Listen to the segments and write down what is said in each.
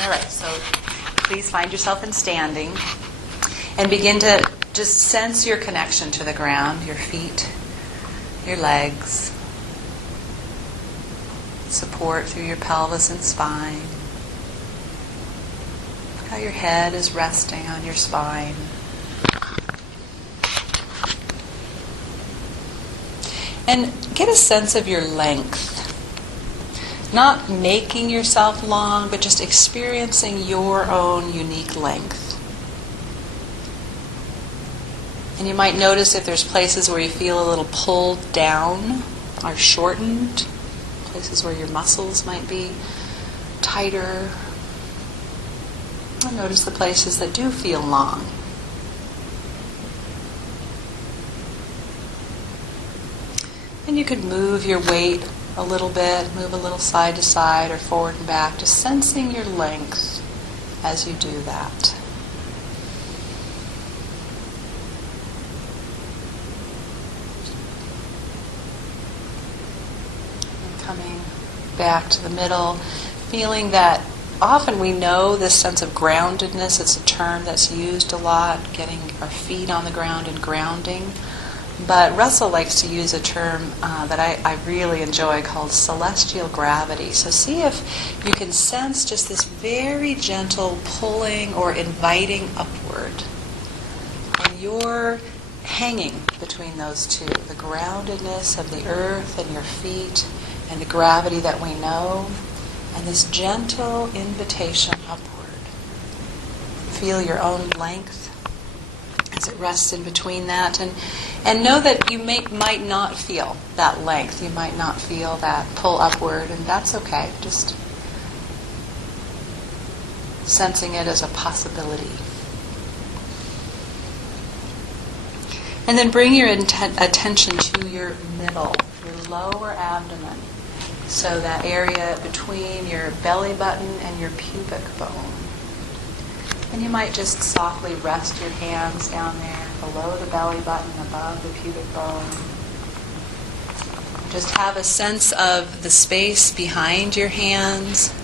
All right, so please find yourself in standing and begin to just sense your connection to the ground, your feet, your legs, support through your pelvis and spine. How your head is resting on your spine. And get a sense of your length. Not making yourself long, but just experiencing your own unique length. And you might notice if there's places where you feel a little pulled down or shortened, places where your muscles might be tighter. And notice the places that do feel long. And you could move your weight a little bit, move a little side to side or forward and back, just sensing your length as you do that. And coming back to the middle, feeling that often we know this sense of groundedness. It's a term that's used a lot, getting our feet on the ground and grounding. But Russell likes to use a term that I really enjoy called celestial gravity. So see if you can sense just this very gentle pulling or inviting upward. And you're hanging between those two, the groundedness of the earth and your feet and the gravity that we know, and this gentle invitation upward. Feel your own length as it rests in between that, and know that you might not feel that length. You might not feel that pull upward, and that's okay. Just sensing it as a possibility. And then bring your attention to your middle, your lower abdomen. So that area between your belly button and your pubic bone. And you might just softly rest your hands down there below the belly button, above the pubic bone. Just have a sense of the space behind your hands,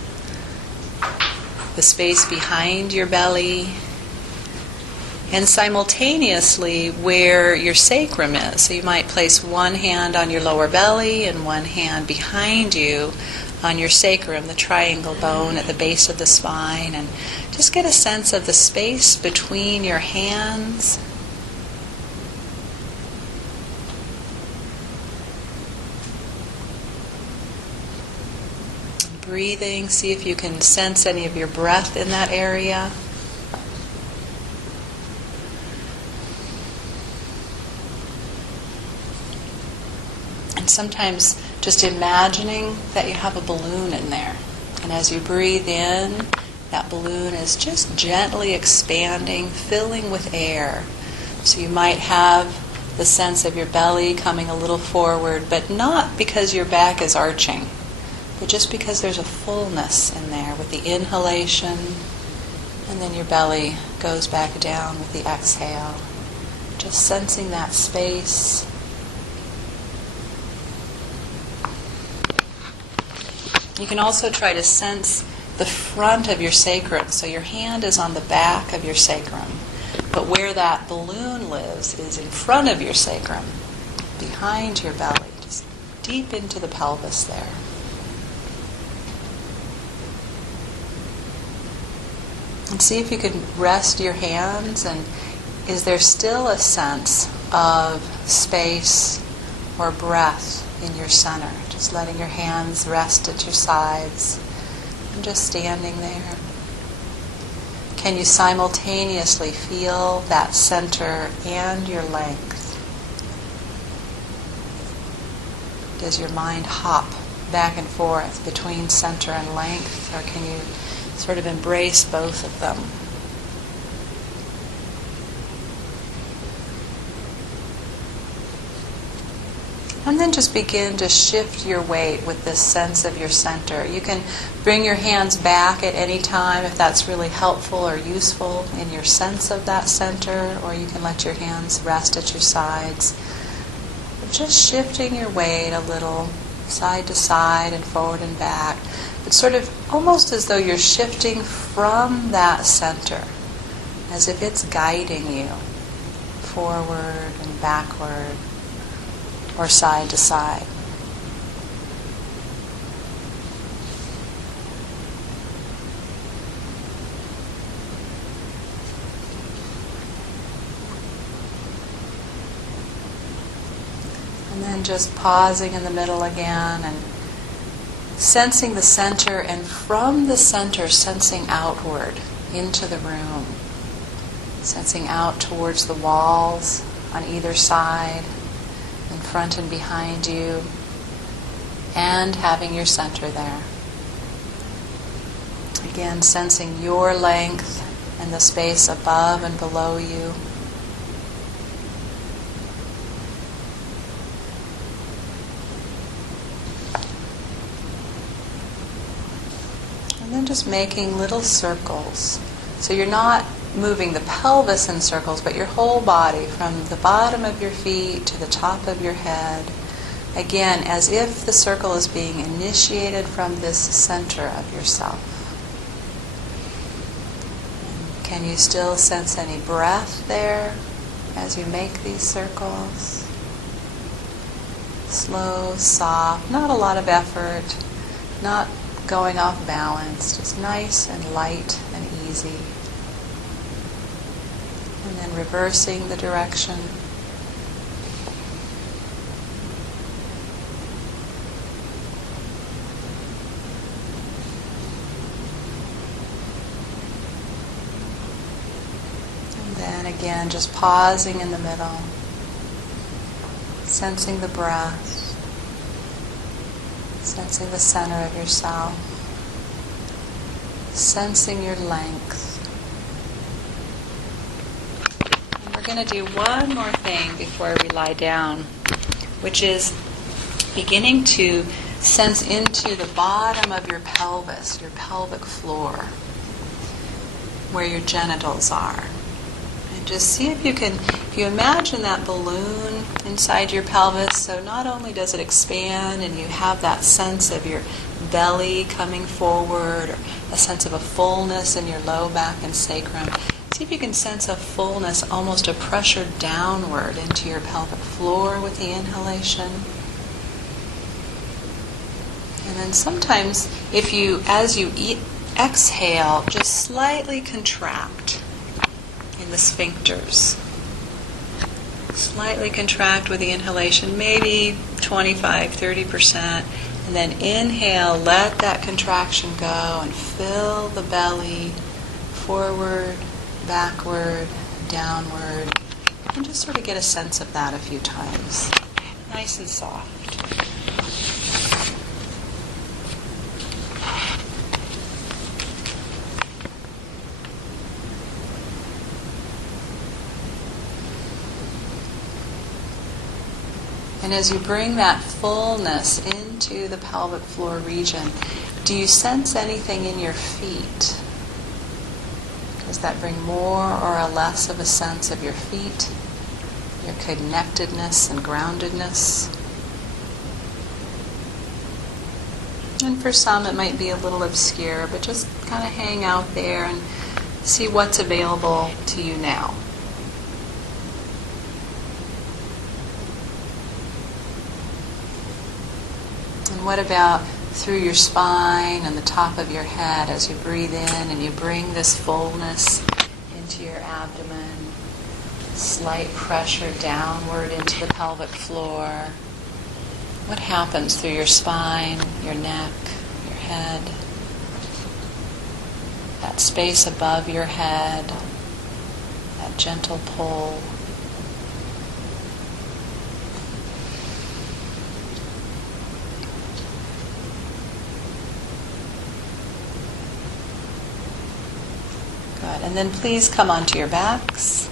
the space behind your belly, and simultaneously where your sacrum is. So you might place one hand on your lower belly and one hand behind you on your sacrum, the triangle bone at the base of the spine, and just get a sense of the space between your hands. Breathing, see if you can sense any of your breath in that area. And sometimes just imagining that you have a balloon in there. And as you breathe in, that balloon is just gently expanding, filling with air. So you might have the sense of your belly coming a little forward, but not because your back is arching, but just because there's a fullness in there with the inhalation, and then your belly goes back down with the exhale. Just sensing that space. You can also try to sense the front of your sacrum. So your hand is on the back of your sacrum, but where that balloon lives is in front of your sacrum, behind your belly, just deep into the pelvis there. And see if you can rest your hands, and is there still a sense of space or breath in your center? Just letting your hands rest at your sides and just standing there. Can you simultaneously feel that center and your length? Does your mind hop back and forth between center and length, or can you sort of embrace both of them? And then just begin to shift your weight with this sense of your center. You can bring your hands back at any time if that's really helpful or useful in your sense of that center, or you can let your hands rest at your sides. But just shifting your weight a little side to side and forward and back. It's sort of almost as though you're shifting from that center, as if it's guiding you forward and backward or side to side. And then just pausing in the middle again and sensing the center, and from the center sensing outward into the room, sensing out towards the walls on either side, in front and behind you, and having your center there. Again, sensing your length and the space above and below you. And then just making little circles. So you're not moving the pelvis in circles, but your whole body from the bottom of your feet to the top of your head. Again, as if the circle is being initiated from this center of yourself. And can you still sense any breath there as you make these circles? Slow, soft, not a lot of effort, not going off balance, just nice and light and easy. And then reversing the direction. And then again, just pausing in the middle, sensing the breath. Sensing the center of yourself, sensing your length. And we're going to do one more thing before we lie down, which is beginning to sense into the bottom of your pelvis, your pelvic floor, where your genitals are. And just see if you imagine that balloon inside your pelvis, so not only does it expand and you have that sense of your belly coming forward, or a sense of a fullness in your low back and sacrum. See if you can sense a fullness, almost a pressure downward into your pelvic floor with the inhalation. And then sometimes, as you exhale, just slightly contract in the sphincters. Slightly contract with the inhalation, maybe 25-30%, and then inhale, let that contraction go and fill the belly forward, backward, downward, and just sort of get a sense of that a few times. Nice and soft. And as you bring that fullness into the pelvic floor region, do you sense anything in your feet? Does that bring more or less of a sense of your feet, your connectedness and groundedness? And for some it might be a little obscure, but just kind of hang out there and see what's available to you now. And what about through your spine and the top of your head as you breathe in and you bring this fullness into your abdomen, slight pressure downward into the pelvic floor? What happens through your spine, your neck, your head? That space above your head, that gentle pull. Good. And then please come onto your backs.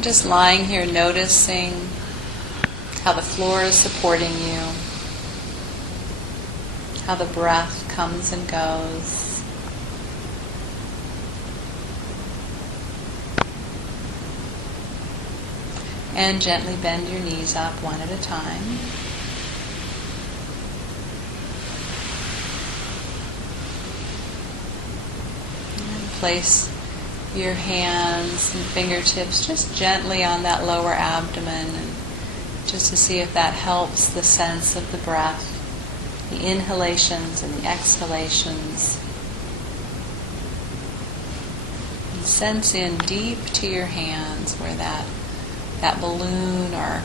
And just lying here noticing how the floor is supporting you, how the breath comes and goes. And gently bend your knees up one at a time. And place your hands and fingertips just gently on that lower abdomen, and just to see if that helps the sense of the breath, the inhalations and the exhalations. And sense in deep to your hands where that balloon or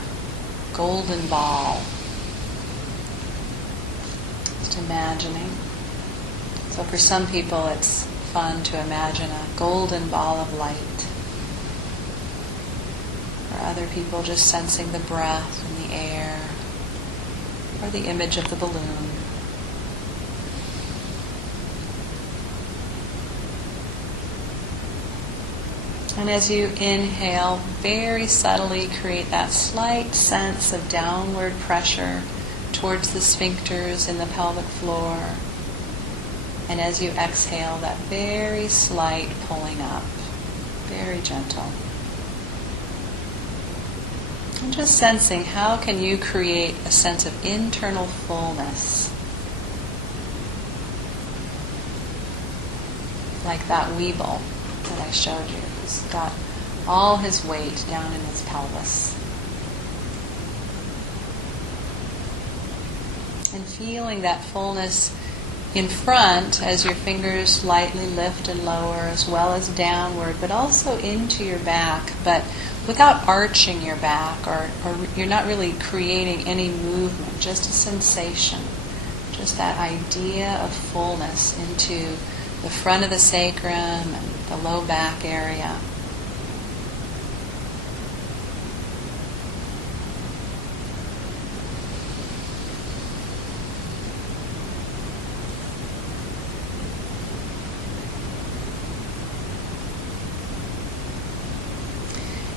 golden ball. Just imagining. So for some people it's fun to imagine a golden ball of light. For other people, just sensing the breath and the air, or the image of the balloon. And as you inhale, very subtly create that slight sense of downward pressure towards the sphincters in the pelvic floor. And as you exhale, that very slight pulling up, very gentle. And just sensing, how can you create a sense of internal fullness? Like that Weeble that I showed you. He's got all his weight down in his pelvis. And feeling that fullness in front as your fingers lightly lift and lower, as well as downward, but also into your back, but without arching your back, or you're not really creating any movement, just a sensation, just that idea of fullness into the front of the sacrum and the low back area.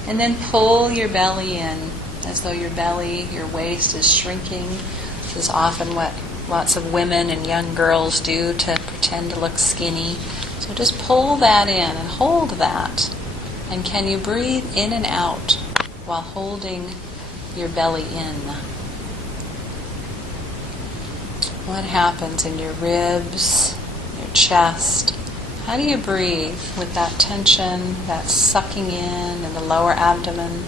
And then pull your belly in, as though your belly, your waist is shrinking. This is often what lots of women and young girls do to pretend to look skinny. So just pull that in and hold that. And can you breathe in and out while holding your belly in? What happens in your ribs, your chest? How do you breathe with that tension, that sucking in the lower abdomen?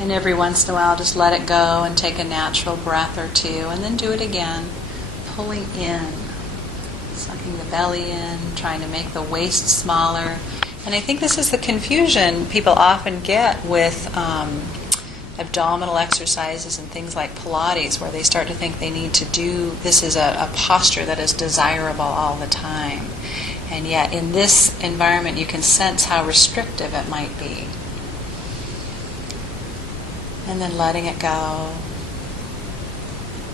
And every once in a while, just let it go and take a natural breath or two, and then do it again, pulling in, sucking the belly in, trying to make the waist smaller. And I think this is the confusion people often get with abdominal exercises and things like Pilates, where they start to think they need to do, this is a posture that is desirable all the time. And yet in this environment you can sense how restrictive it might be. And then letting it go.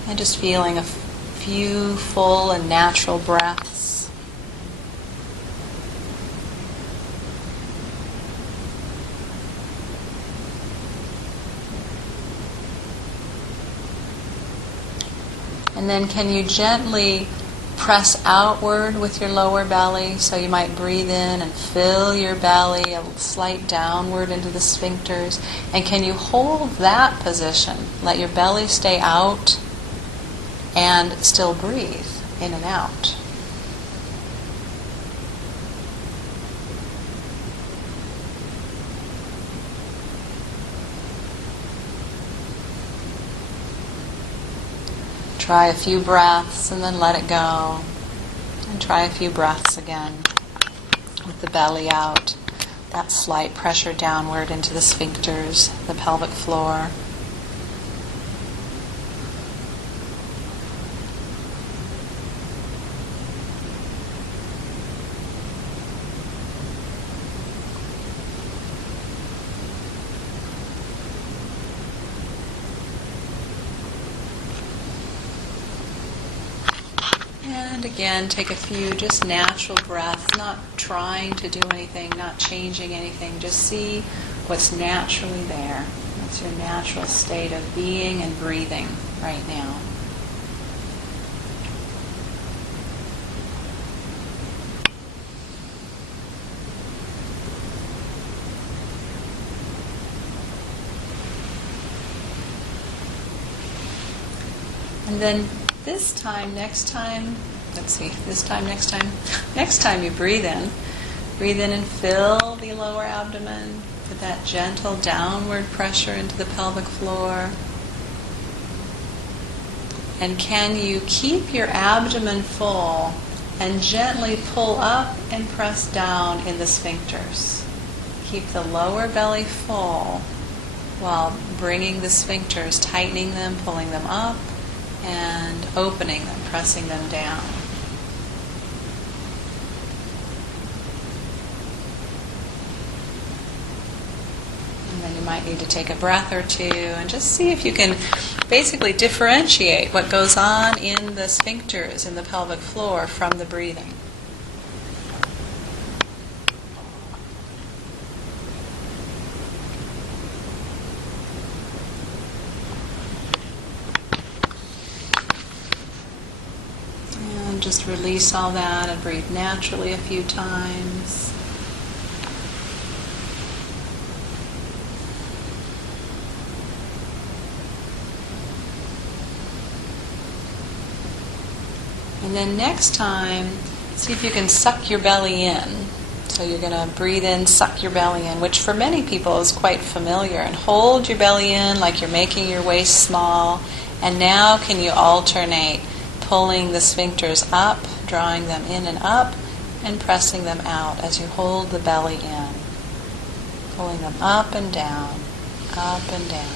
And just feeling a few full and natural breaths. And then can you gently press outward with your lower belly? So you might breathe in and fill your belly, a slight downward into the sphincters. And can you hold that position? Let your belly stay out and still breathe in and out. Try a few breaths and then let it go. And try a few breaths again with the belly out. That slight pressure downward into the sphincters, the pelvic floor. And again, take a few just natural breaths, not trying to do anything, not changing anything. Just see what's naturally there. What's your natural state of being and breathing right now. And then next time you breathe in and fill the lower abdomen, put that gentle downward pressure into the pelvic floor. And can you keep your abdomen full and gently pull up and press down in the sphincters? Keep the lower belly full while bringing the sphincters, tightening them, pulling them up, and opening them, pressing them down. And then you might need to take a breath or two and just see if you can basically differentiate what goes on in the sphincters in the pelvic floor from the breathing. Just release all that and breathe naturally a few times. And then next time, see if you can suck your belly in. So you're going to breathe in, suck your belly in, which for many people is quite familiar. And hold your belly in like you're making your waist small. And now can you alternate pulling the sphincters up, drawing them in and up, and pressing them out as you hold the belly in. Pulling them up and down, up and down.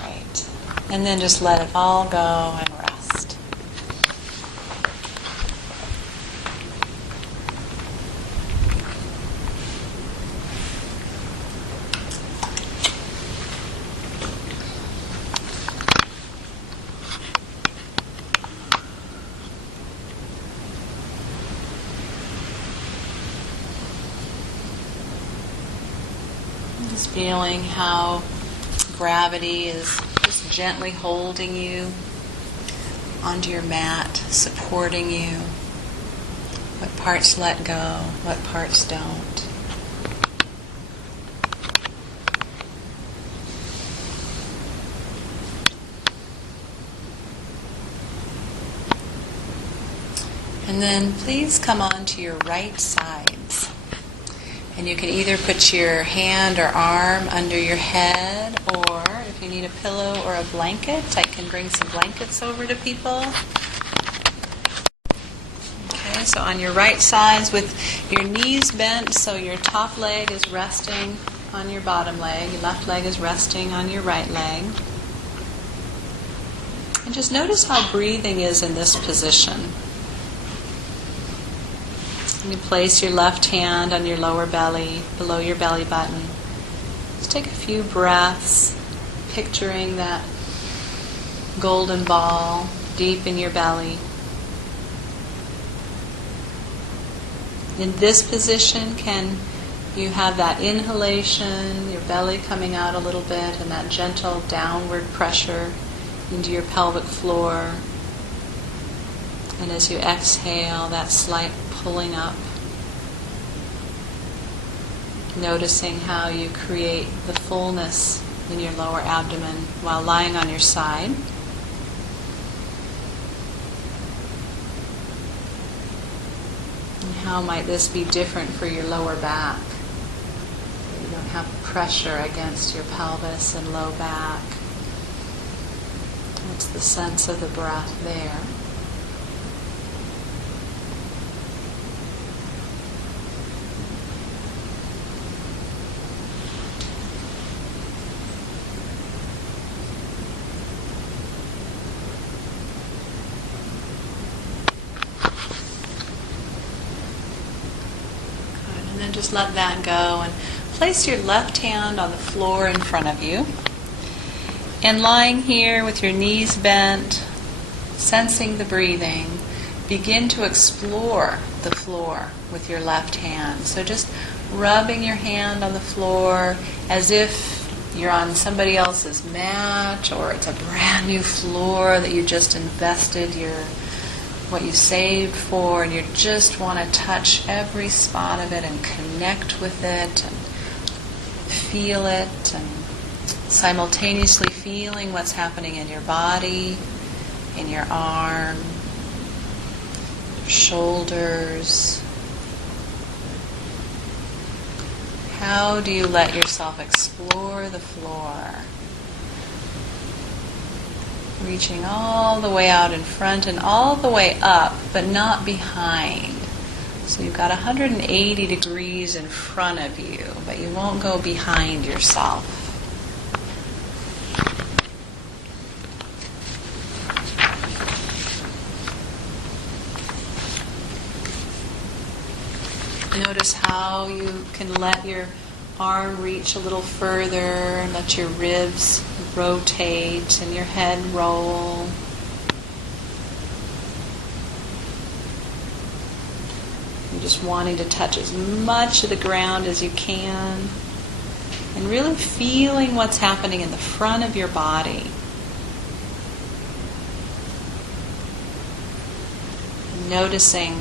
Right. And then just let it all go and rest. Just feeling how gravity is just gently holding you onto your mat, supporting you. What parts let go, what parts don't. And then please come on to your right sides. And you can either put your hand or arm under your head, or if you need a pillow or a blanket, I can bring some blankets over to people. Okay, so on your right sides with your knees bent, so your top leg is resting on your bottom leg, your left leg is resting on your right leg. And just notice how breathing is in this position. You place your left hand on your lower belly, below your belly button. Just take a few breaths, picturing that golden ball deep in your belly. In this position, can you have that inhalation, your belly coming out a little bit, and that gentle downward pressure into your pelvic floor? And as you exhale, that slight pulling up, noticing how you create the fullness in your lower abdomen while lying on your side. And how might this be different for your lower back? You don't have pressure against your pelvis and low back. What's the sense of the breath there? just let that go and place your left hand on the floor in front of you. And lying here with your knees bent, sensing the breathing, begin to explore the floor with your left hand. So just rubbing your hand on the floor as if you're on somebody else's mat, or it's a brand new floor that you just invested what you saved for, and you just want to touch every spot of it and connect with it and feel it, and simultaneously feeling what's happening in your body, in your arm, your shoulders. How do you let yourself explore the floor? Reaching all the way out in front and all the way up, but not behind. So you've got 180 degrees in front of you, but you won't go behind yourself. Notice how you can let your arm reach a little further and let your ribs rotate and your head roll. You're just wanting to touch as much of the ground as you can, and really feeling what's happening in the front of your body. Noticing,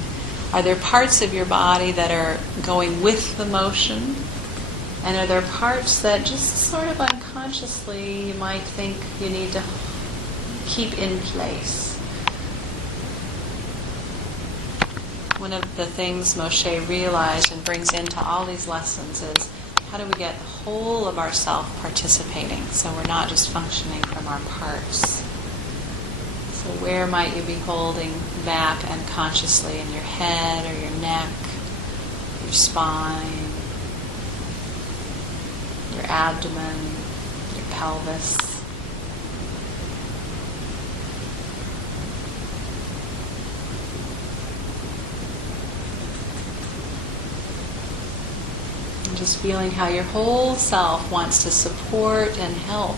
are there parts of your body that are going with the motion? And are there parts that just sort of unconsciously you might think you need to keep in place? One of the things Moshe realized and brings into all these lessons is, how do we get the whole of ourself participating, so we're not just functioning from our parts? So where might you be holding back unconsciously, in your head or your neck, your spine, your abdomen, your pelvis? And just feeling how your whole self wants to support and help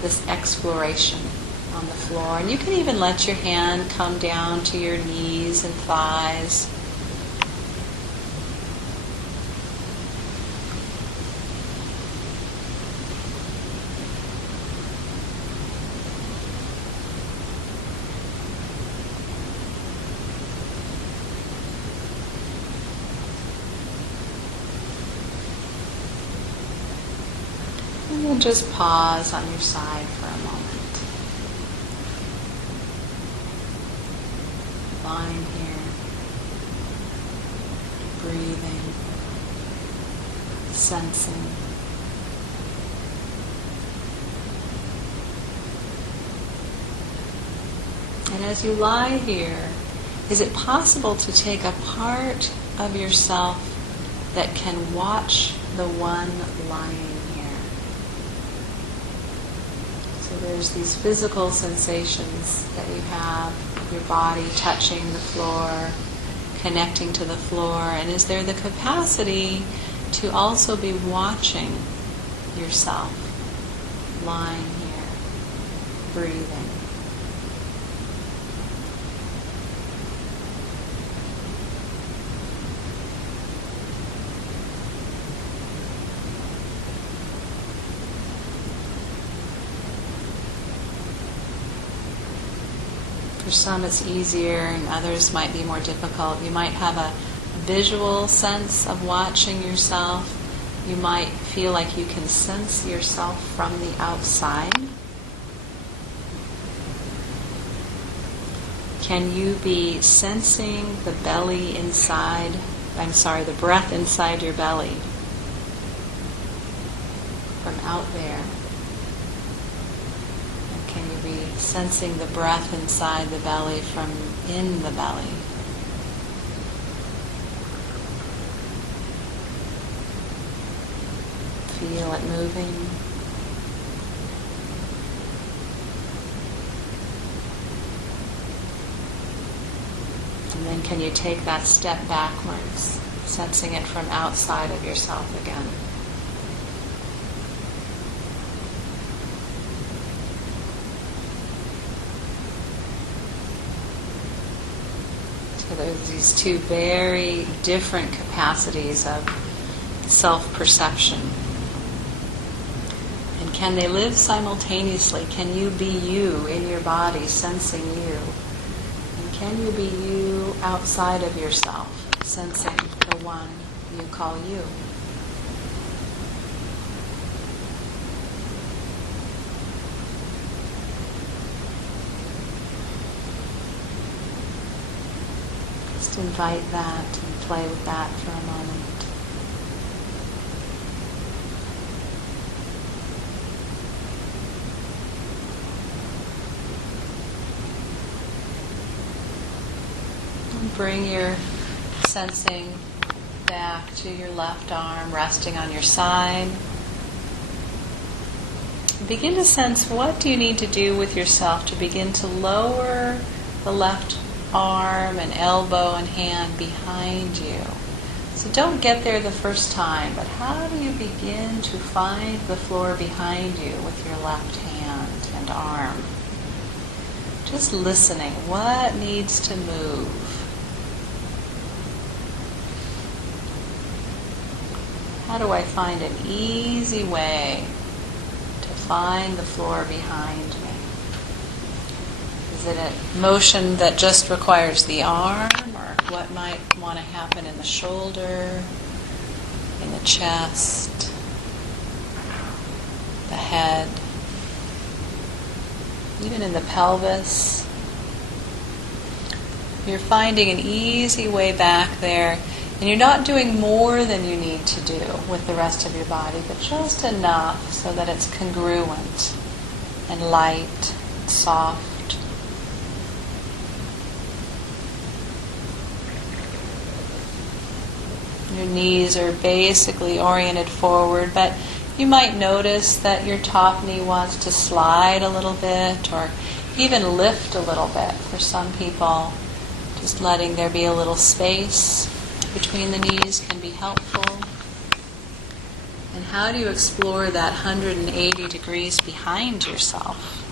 this exploration on the floor. And you can even let your hand come down to your knees and thighs. And then just pause on your side for a moment. Lying here, breathing, sensing. And as you lie here, is it possible to take a part of yourself that can watch the one lying here? So there's these physical sensations that you have, your body touching the floor, connecting to the floor, and is there the capacity to also be watching yourself lying here, breathing? For some it's easier and others might be more difficult. You might have a visual sense of watching yourself. You might feel like you can sense yourself from the outside. Can you be sensing the belly inside, the breath inside your belly from out there? Can you be sensing the breath inside the belly from in the belly? Feel it moving. And then can you take that step backwards sensing it from outside of yourself again. So there's these two very different capacities of self-perception. And can they live simultaneously? Can you be you in your body, sensing you? And can you be you outside of yourself, sensing the one you call you? Just invite that and play with that for a moment. Bring your sensing back to your left arm, resting on your side. Begin to sense, what do you need to do with yourself to begin to lower the left arm and elbow and hand behind you. So don't get there the first time, but how do you begin to find the floor behind you with your left hand and arm? Just listening. What needs to move? How do I find an easy way to find the floor behind me? Is it a motion that just requires the arm, or what might want to happen in the shoulder, in the chest, the head, even in the pelvis? You're finding an easy way back there. And you're not doing more than you need to do with the rest of your body, but just enough so that it's congruent and light, and soft. Your knees are basically oriented forward, but you might notice that your top knee wants to slide a little bit or even lift a little bit. For some people, just letting there be a little space between the knees can be helpful. And how do you explore that 180 degrees behind yourself?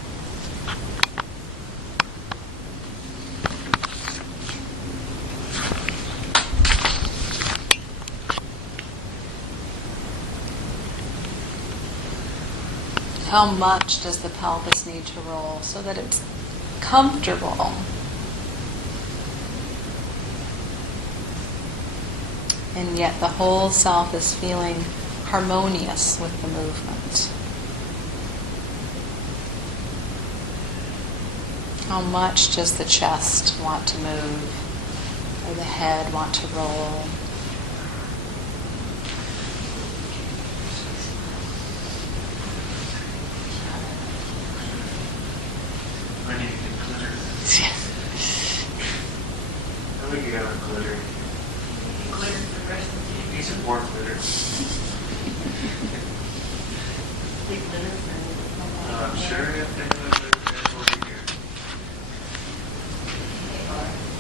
How much does the pelvis need to roll so that it's comfortable? And yet the whole self is feeling harmonious with the movement. How much does the chest want to move, or the head want to roll? I need to get glitter. I think you got a glitter. Glitter for the rest of the day. Need some more glitter. Big glitter for I'm sure if they have glitter over here.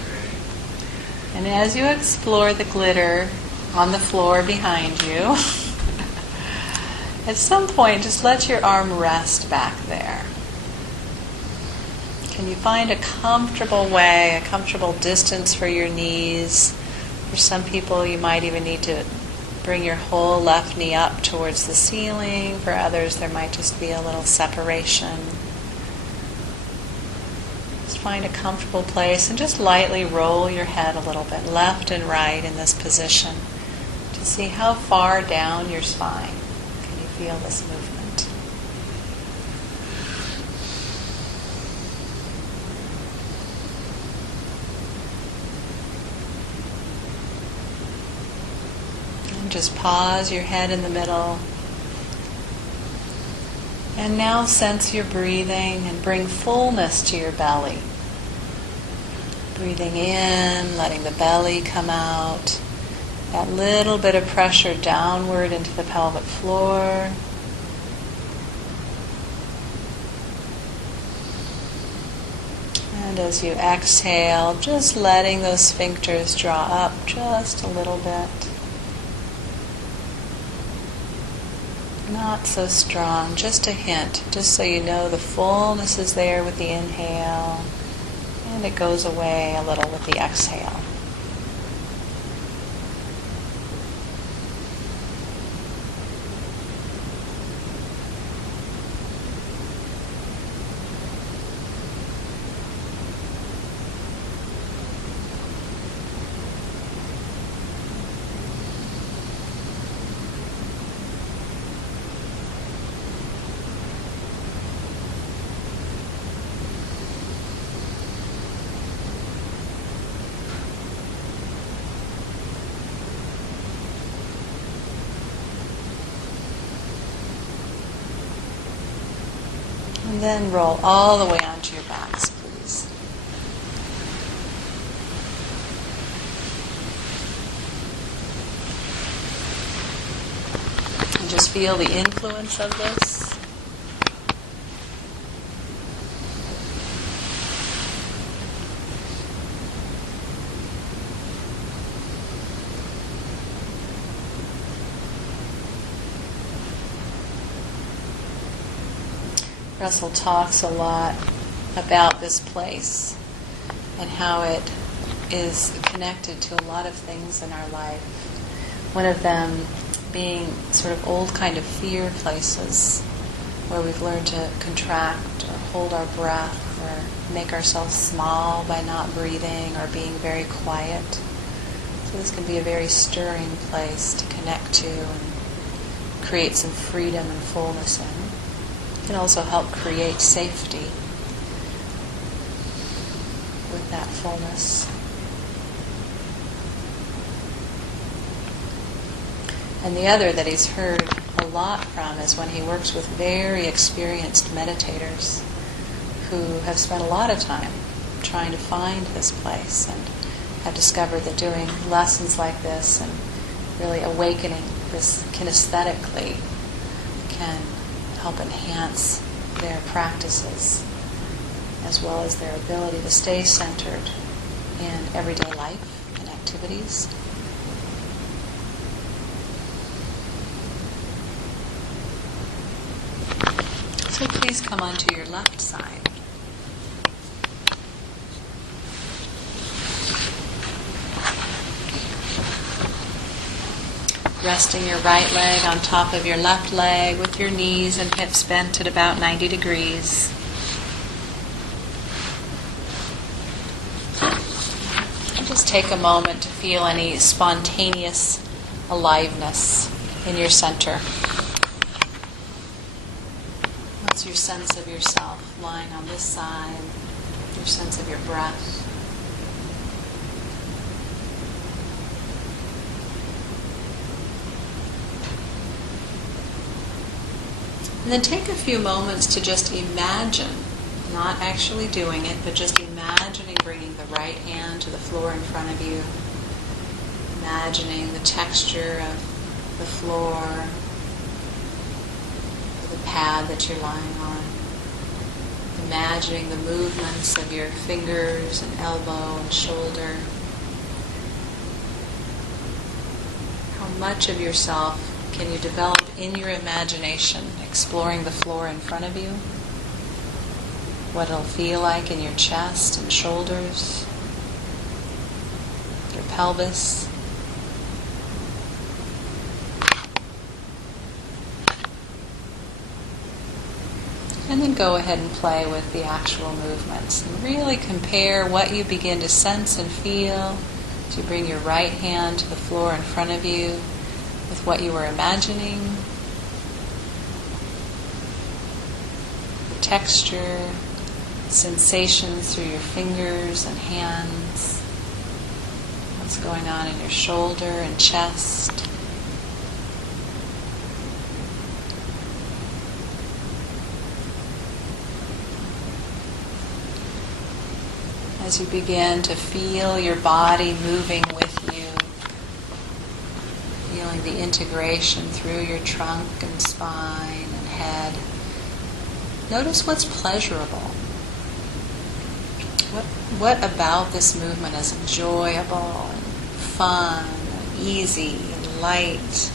Great. And as you explore the glitter on the floor behind you, at some point just let your arm rest back there. Can you find a comfortable way, a comfortable distance for your knees? For some people, you might even need to bring your whole left knee up towards the ceiling. For others, there might just be a little separation. Just find a comfortable place and just lightly roll your head a little bit, left and right in this position, to see how far down your spine can you feel this movement. Just pause your head in the middle. And now sense your breathing and bring fullness to your belly. Breathing in, letting the belly come out. That little bit of pressure downward into the pelvic floor. And as you exhale, just letting those sphincters draw up just a little bit. Not so strong, just a hint, just so you know the fullness is there with the inhale, and it goes away a little with the exhale. And then roll all the way onto your backs, please. And just feel the influence of this. Russell talks a lot about this place and how it is connected to a lot of things in our life. One of them being sort of old kind of fear places where we've learned to contract or hold our breath or make ourselves small by not breathing or being very quiet. So this can be a very stirring place to connect to and create some freedom and fullness in. It can also help create safety with that fullness. And the other that he's heard a lot from is when he works with very experienced meditators who have spent a lot of time trying to find this place and have discovered that doing lessons like this and really awakening this kinesthetically can help enhance their practices as well as their ability to stay centered in everyday life and activities. So please come onto your left side. Resting your right leg on top of your left leg with your knees and hips bent at about 90 degrees. And just take a moment to feel any spontaneous aliveness in your center. What's your sense of yourself lying on this side? Your sense of your breath? And then take a few moments to just imagine, not actually doing it, but just imagining bringing the right hand to the floor in front of you, imagining the texture of the floor, or the pad that you're lying on, imagining the movements of your fingers and elbow and shoulder. How much of yourself can you develop in your imagination, exploring the floor in front of you? What it'll feel like in your chest and shoulders, your pelvis. And then go ahead and play with the actual movements. And really compare what you begin to sense and feel as you bring your right hand to the floor in front of you with what you were imagining, the texture, sensations through your fingers and hands, what's going on in your shoulder and chest. As you begin to feel your body moving with you, feeling the integration through your trunk and spine and head. Notice what's pleasurable. What about this movement is enjoyable and fun and easy and light?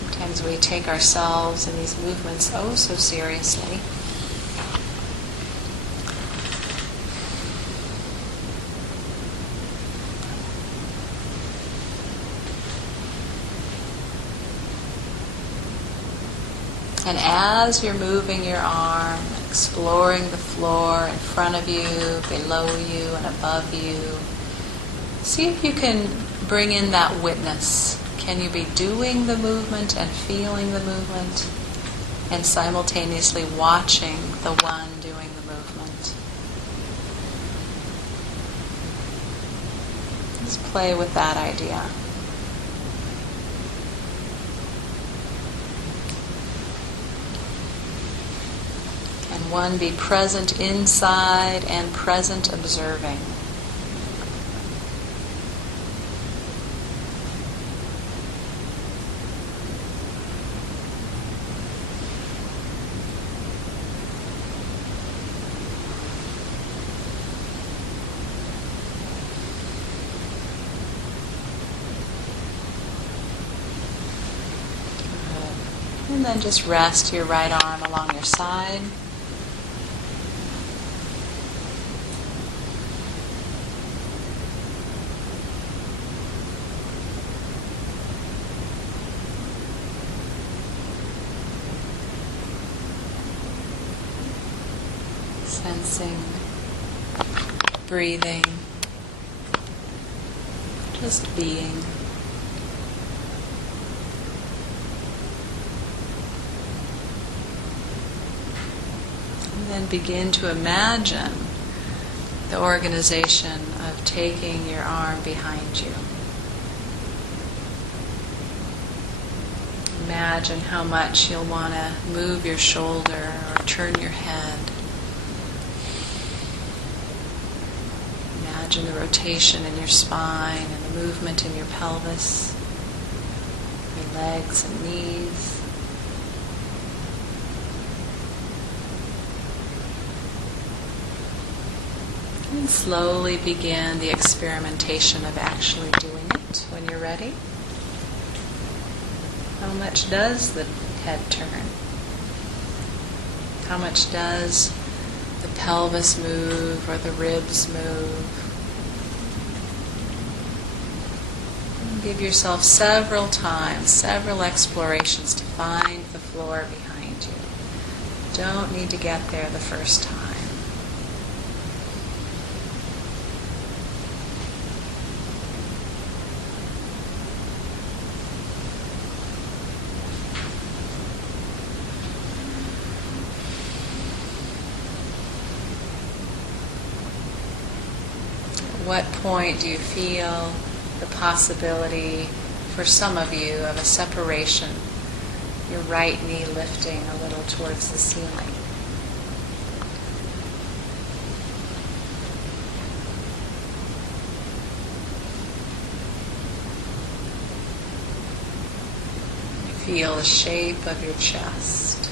Sometimes we take ourselves and these movements oh so seriously. And as you're moving your arm, exploring the floor in front of you, below you, and above you, see if you can bring in that witness. Can you be doing the movement and feeling the movement and simultaneously watching the one doing the movement? Let's play with that idea. And one, be present inside and present observing. And then just rest your right arm along your side. Sensing, breathing, just being. And then begin to imagine the organization of taking your arm behind you. Imagine how much you'll want to move your shoulder or turn your head. Imagine the rotation in your spine and the movement in your pelvis, your legs and knees. And slowly begin the experimentation of actually doing it when you're ready. How much does the head turn? How much does the pelvis move or the ribs move? And give yourself several times, several explorations to find the floor behind you. Don't need to get there the first time. At what point do you feel the possibility, for some of you, of a separation, your right knee lifting a little towards the ceiling? You feel the shape of your chest.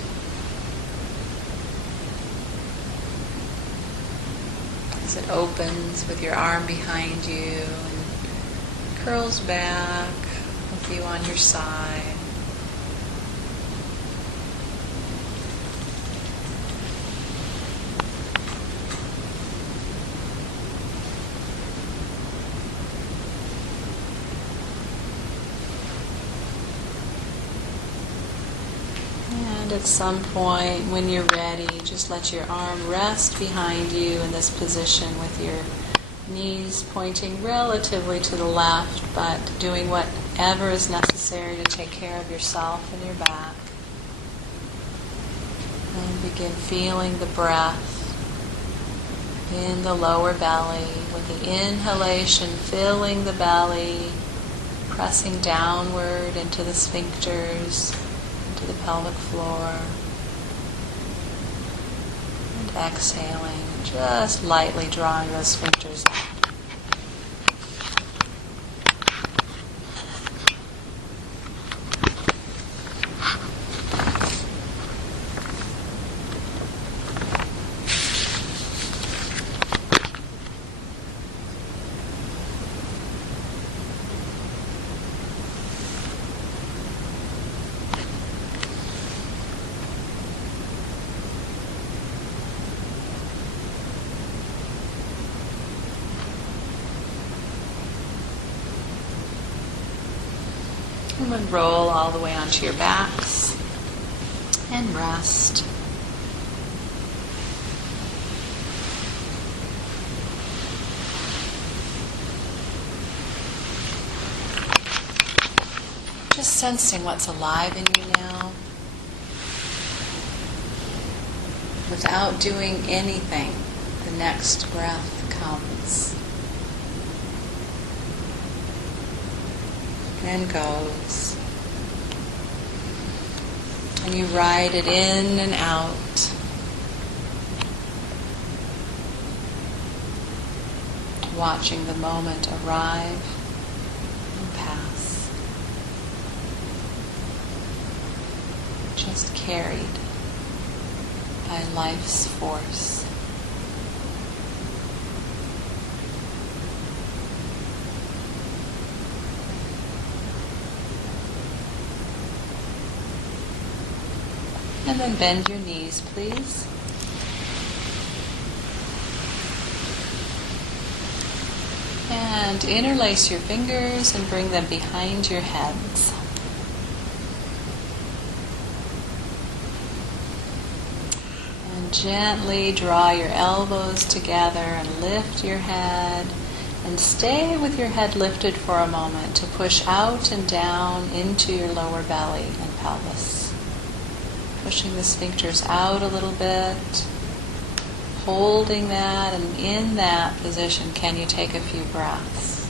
As it opens with your arm behind you and curls back with you on your side. And at some point, when you're ready, just let your arm rest behind you in this position with your knees pointing relatively to the left, but doing whatever is necessary to take care of yourself and your back. And begin feeling the breath in the lower belly, with the inhalation filling the belly, pressing downward into the sphincters, to the pelvic floor, and exhaling, just lightly drawing those sphincters up. And then roll all the way onto your backs and rest. Just sensing what's alive in you now, without doing anything. The next breath comes and goes, and you ride it in and out, watching the moment arrive and pass, just carried by life's force. And then bend your knees, please. And interlace your fingers and bring them behind your heads. And gently draw your elbows together and lift your head. And stay with your head lifted for a moment to push out and down into your lower belly and pelvis. Pushing the sphincters out a little bit, holding that, and in that position, can you take a few breaths?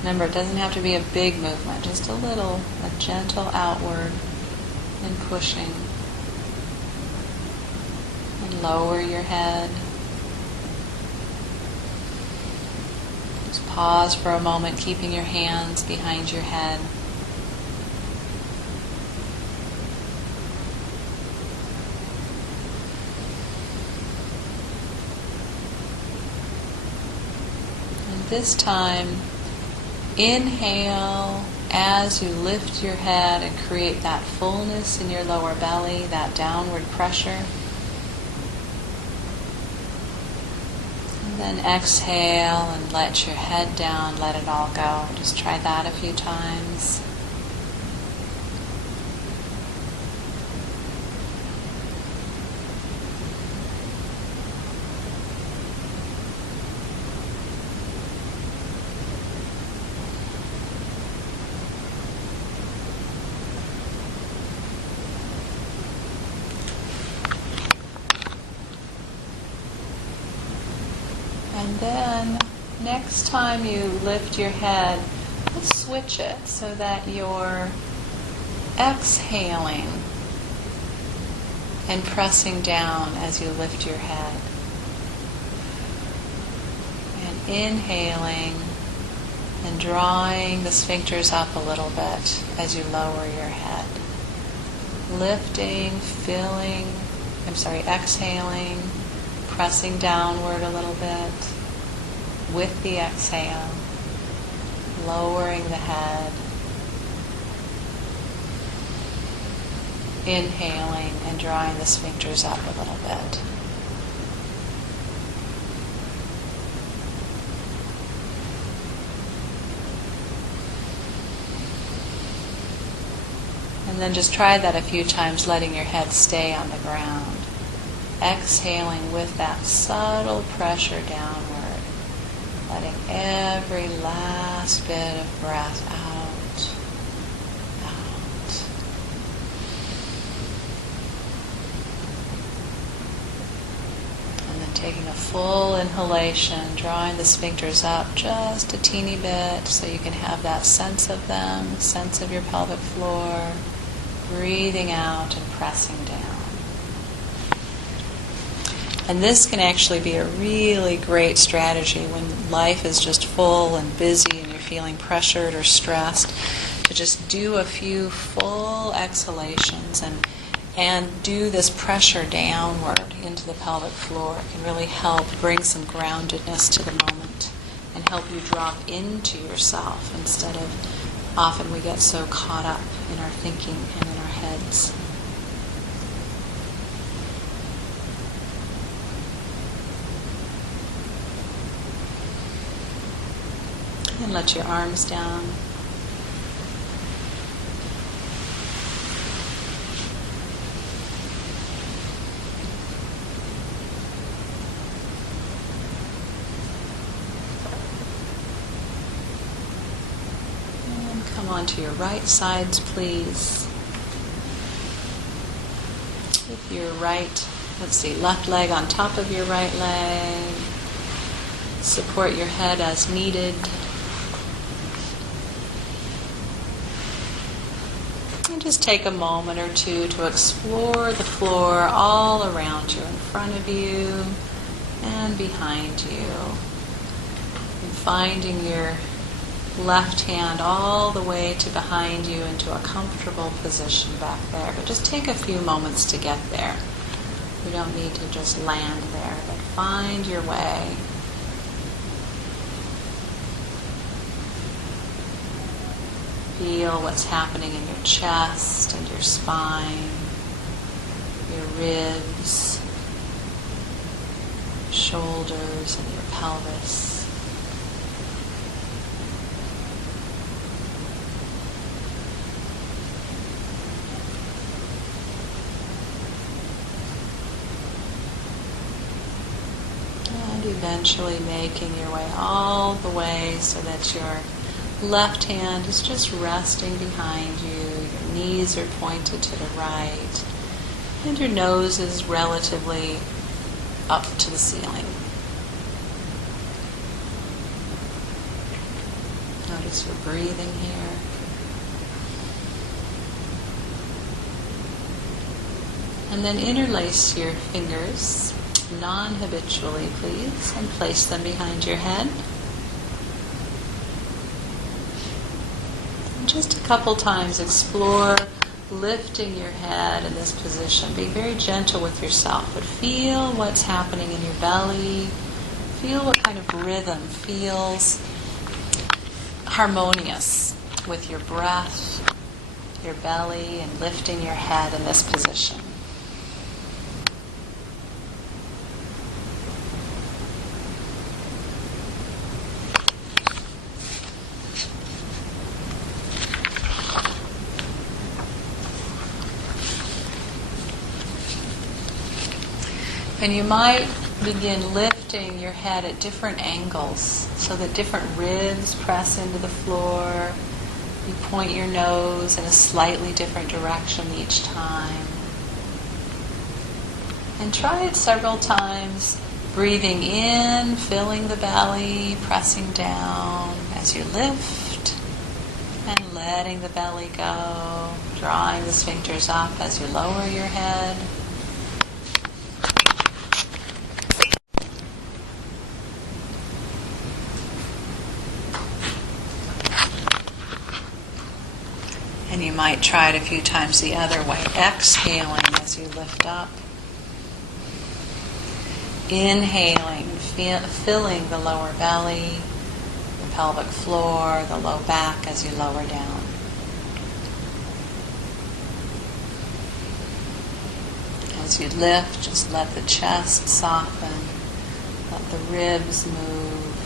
Remember, it doesn't have to be a big movement, just a little, a gentle outward and pushing. And lower your head. Just pause for a moment, keeping your hands behind your head. This time, inhale as you lift your head and create that fullness in your lower belly, that downward pressure. And then exhale and let your head down, let it all go. Just try that a few times. And then next time you lift your head, let's switch it so that you're exhaling and pressing down as you lift your head. And inhaling and drawing the sphincters up a little bit as you lower your head. Lifting, exhaling, pressing downward a little bit with the exhale, lowering the head, inhaling and drawing the sphincters up a little bit. And then just try that a few times, letting your head stay on the ground. Exhaling with that subtle pressure downward. Letting every last bit of breath out. And then taking a full inhalation, drawing the sphincters up just a teeny bit so you can have that sense of them, sense of your pelvic floor. Breathing out and pressing down. And this can actually be a really great strategy when life is just full and busy and you're feeling pressured or stressed, to just do a few full exhalations and do this pressure downward into the pelvic floor. It can really help bring some groundedness to the moment and help you drop into yourself instead of often we get so caught up in our thinking and in our heads. And let your arms down. Come on to your right sides, please. With your left leg on top of your right leg. Support your head as needed. And just take a moment or two to explore the floor all around you, in front of you and behind you. And finding your left hand all the way to behind you into a comfortable position back there. But just take a few moments to get there. You don't need to just land there, but find your way. Feel what's happening in your chest and your spine, your ribs, shoulders, and your pelvis. And eventually making your way all the way so that your left hand is just resting behind you, your knees are pointed to the right, and your nose is relatively up to the ceiling. Notice your breathing here. And then interlace your fingers, non-habitually please, and place them behind your head. Just a couple times explore lifting your head in this position. Be very gentle with yourself, but feel what's happening in your belly. Feel what kind of rhythm feels harmonious with your breath, your belly, and lifting your head in this position. And you might begin lifting your head at different angles so that different ribs press into the floor. You point your nose in a slightly different direction each time. And try it several times, breathing in, filling the belly, pressing down as you lift, and letting the belly go, drawing the sphincters up as you lower your head. And you might try it a few times the other way, exhaling as you lift up. Inhaling, filling the lower belly, the pelvic floor, the low back as you lower down. As you lift, just let the chest soften, let the ribs move,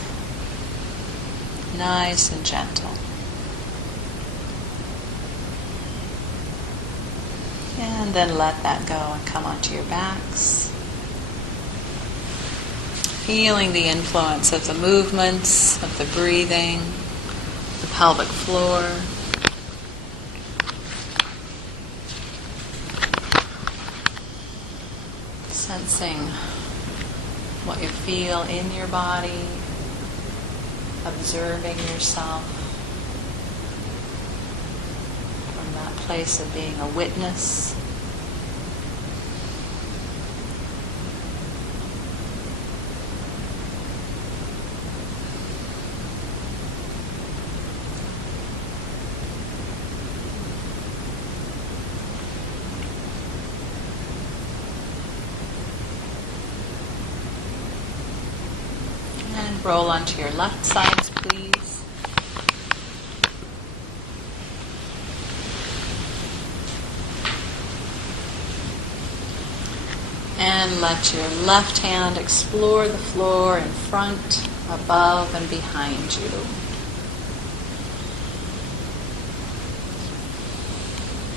nice and gentle. And then let that go and come onto your backs. Feeling the influence of the movements, of the breathing, the pelvic floor. Sensing what you feel in your body, observing yourself from that place of being a witness. And roll onto your left sides, please. And let your left hand explore the floor in front, above, and behind you.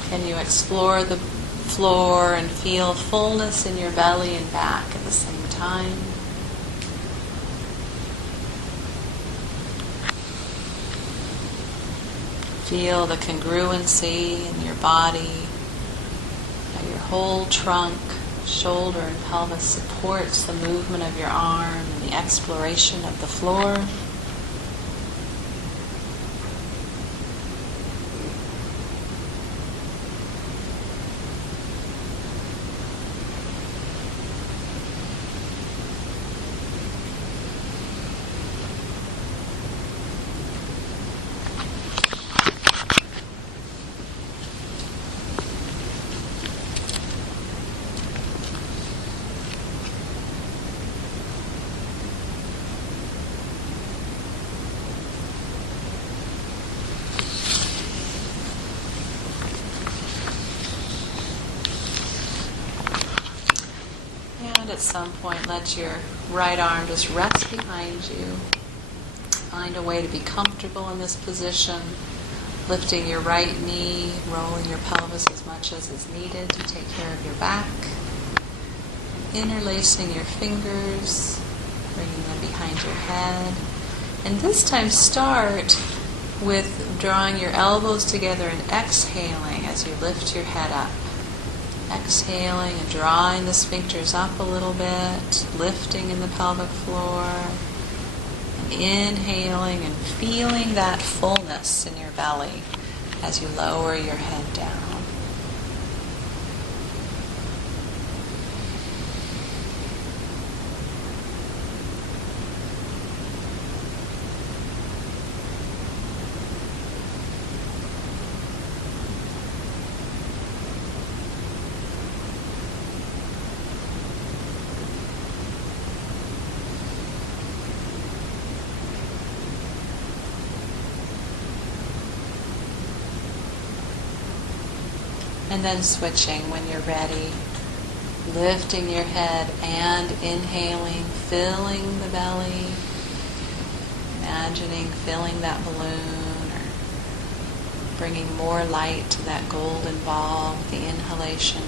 Can you explore the floor and feel fullness in your belly and back at the same time? Feel the congruency in your body, how your whole trunk, shoulder, and pelvis supports the movement of your arm and the exploration of the floor. And at some point, let your right arm just rest behind you. Find a way to be comfortable in this position, lifting your right knee, rolling your pelvis as much as is needed to take care of your back. Interlacing your fingers, bringing them behind your head. And this time start with drawing your elbows together and exhaling as you lift your head up. Exhaling and drawing the sphincters up a little bit, lifting in the pelvic floor. And inhaling and feeling that fullness in your belly as you lower your head down. And then switching when you're ready, lifting your head and inhaling, filling the belly, imagining filling that balloon or bringing more light to that golden ball with the inhalation.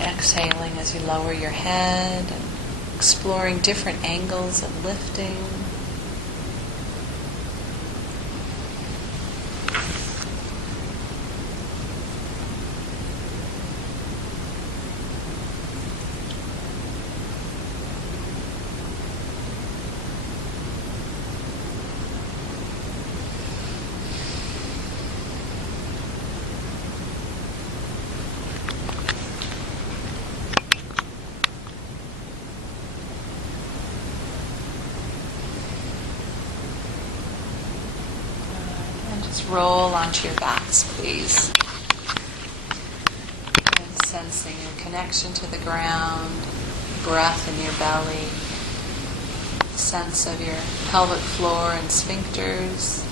Exhaling as you lower your head and exploring different angles of lifting. Just roll onto your backs, please. And sensing your connection to the ground, breath in your belly, sense of your pelvic floor and sphincters.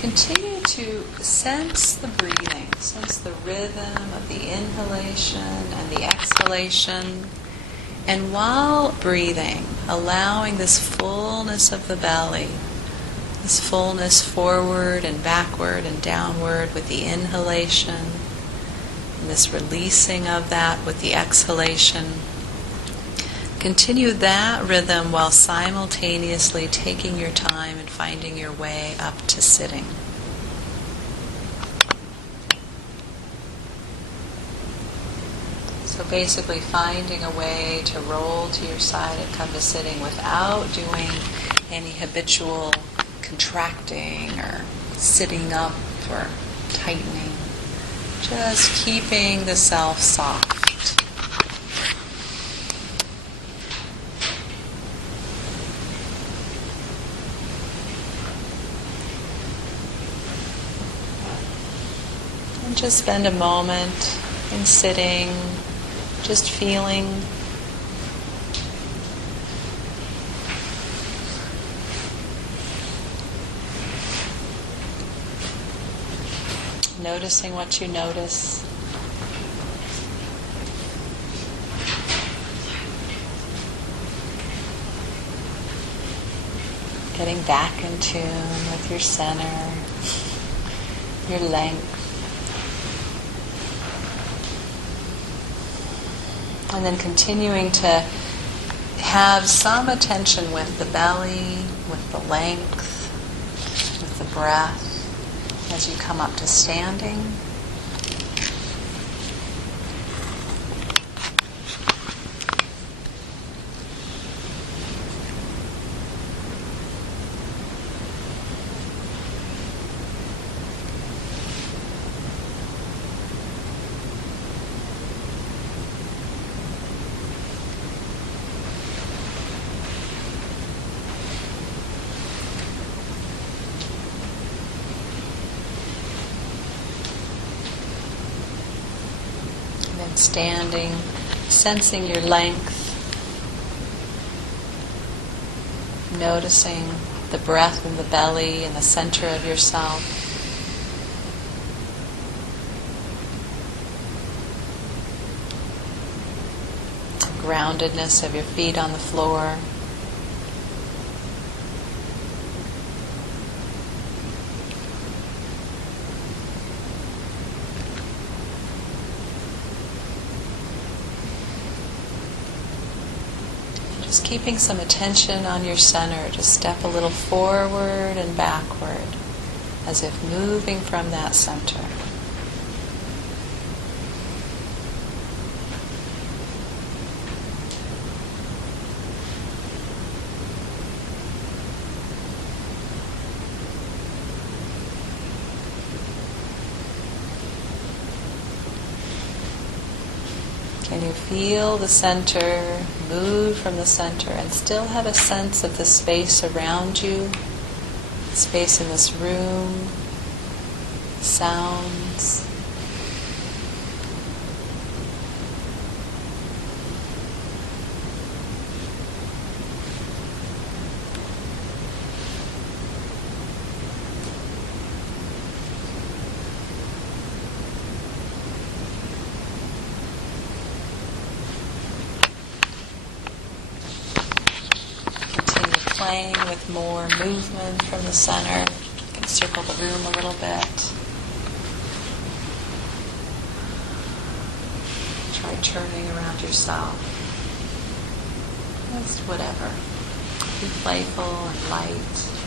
Continue to sense the breathing, sense the rhythm of the inhalation and the exhalation. And while breathing, allowing this fullness of the belly, this fullness forward and backward and downward with the inhalation, and this releasing of that with the exhalation. Continue that rhythm while simultaneously taking your time and finding your way up to sitting. So basically finding a way to roll to your side and come to sitting without doing any habitual contracting or sitting up or tightening. Just keeping the self soft. And just spend a moment in sitting, just feeling. Noticing what you notice. Getting back in tune with your center, your length. And then continuing to have some attention with the belly, with the length, with the breath as you come up to standing. Standing, sensing your length, noticing the breath in the belly and the center of yourself. Groundedness of your feet on the floor. Just keeping some attention on your center. Just step a little forward and backward, as if moving from that center. Can you feel the center, move from the center, and still have a sense of the space around you, space in this room, sounds? Playing with more movement from the center. You can circle the room a little bit. Try turning around yourself. Just whatever. Be playful and light.